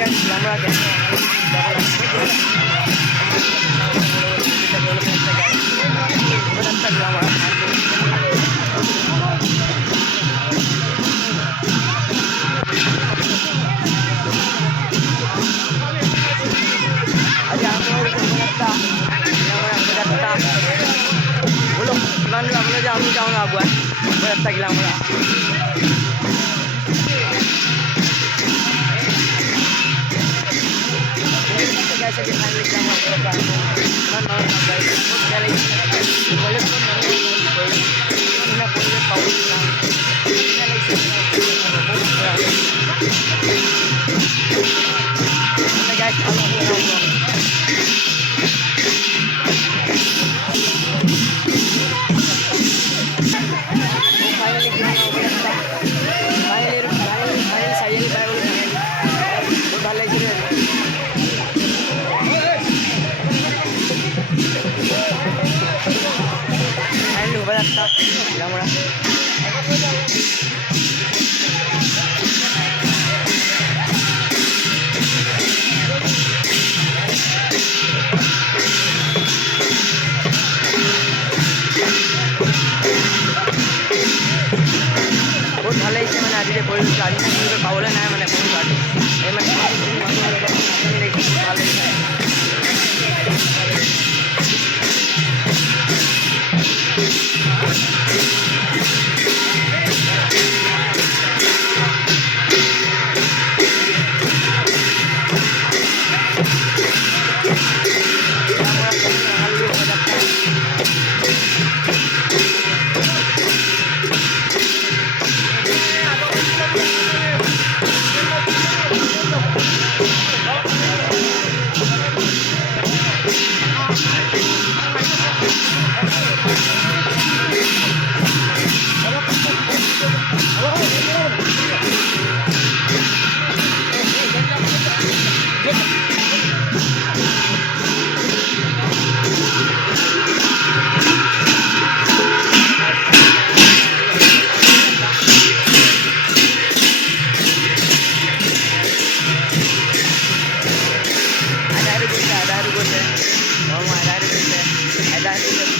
guys, আমরা আমি যাবো না আগুয়া রাস্তা গেলাম আমরা कैसे दिखाएंगे क्या मतलब রাস্তা আমরা বহুত ভালো লাগছে মানে আজকে পরিবেশ আজকে পাবলে নাই মানে বহুত ভালো এই মানে ভালো লাগছে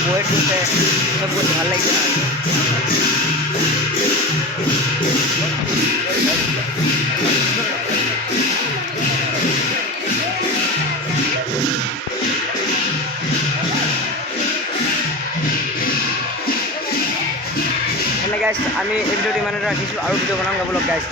पोएट होते हैं सब कुछ ভাল লাগছে না গাইস আমি এই ভিডিওটি মানে রাখিছো আৰু ভিডিও বনাম গাবলক গাইস